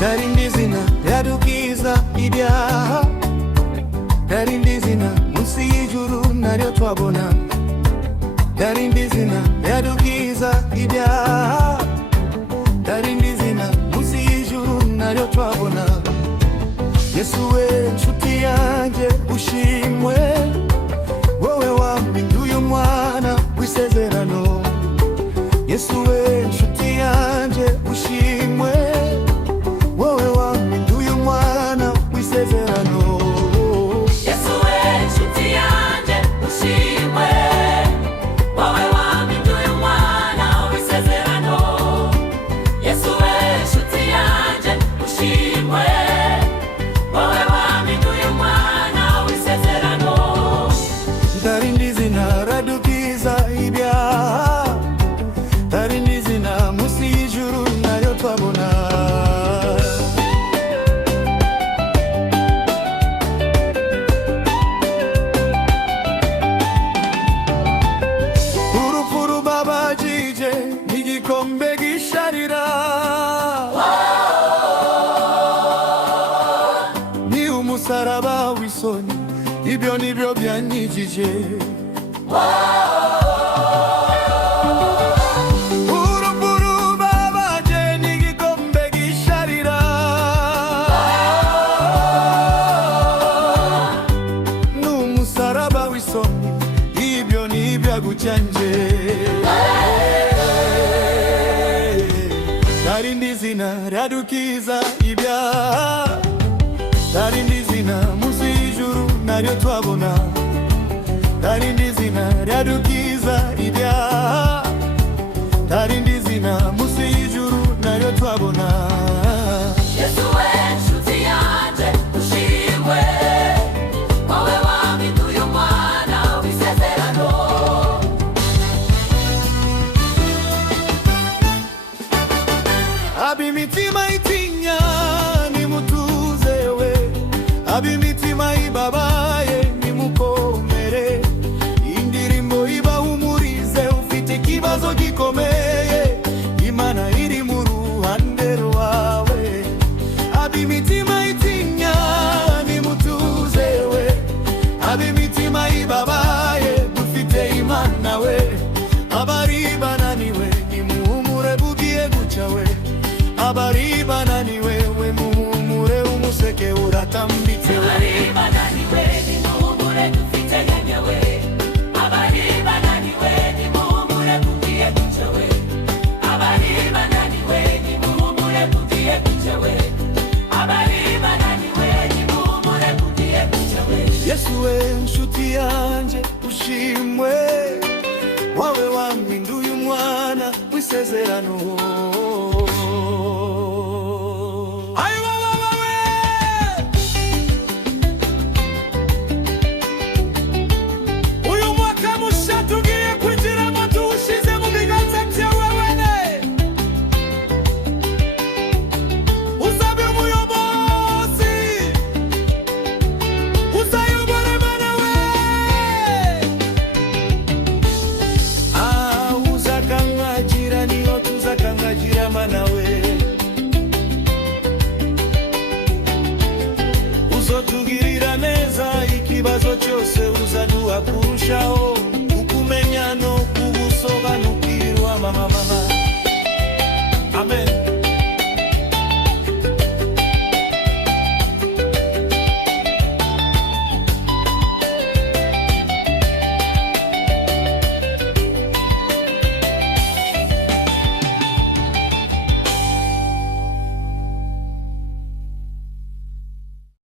darindizina yadukiza ibyaha, darindizina munsi y'ijuru naryo twabona, darindizina yadukiza ibyaha, darindizina munsi y'ijuru naryo twabona. Yesu we nshuti yanjye ushimwe, wowe wampinduye umwana w'isezerano. Yesu we nshuti yanjye ushimwe, wowe wampinduye umwana w'isezerano. Yesu we nshuti yanjye ushimwe, wowe wampinduye umwana w'isezerano. Yesu we nshuti yanjye ushimwe, wowe wampinduye umwana w'isezerano. Darindizina radukiza ibyaha, darindizina munsi y'ijuru naryo twabona. Urupfu rubabajije n'igikombe gisharira, ni umusaraba w'isoni, ibyo nibyo byanyigije. Urupfu rubabaje n'igikombe gisharira, ni umusaraba w'isoni, ibyo nibyo gucyanje. Darindizina radukiza ibyaha, darindizina munsi y'ijuru naryo twabona, darindizina radukiza ibyaha, darindizina munsi y'ijuru naryo twabona. Yesu we nshuti yanjye ushimwe, wowe wampinduye umwana w'isezerano. Ab'imitima itinya nimutuze we, ab'imitima ibabaye nimukomere, indirimbo ibahumurize ufite ikibazo gikomeye, Imana iri mu ruhande rwawe. Ab'imitima itinya nimutuze we, ab'imitima ibabaye dufite Imana we, abari bananiwe nimuhumure bugiye gucya we, abari bananiwe we muhumure umuseke uratambitse we. Abari bananiwe nimuhumure dufite yemye we, abari bananiwe nimuhumure bugiye gucya we, abari bananiwe nimuhumure bugiye gucya we, abari bananiwe nimuhumure bugiye gucya we. Yesu we nshuti yanjye ushimwe, wowe wampinduye umwana w'isezerano. Uyu mwaka mushya tugiye kwinjiramo tuwushyize mu biganza byawe wene, uzabe umuyobozi, uzayobora Mana we. Uzakangagira niyo tuzakangagira Mana we, uzotugirira neza, ikibazo cyose uzaduha kurushaho.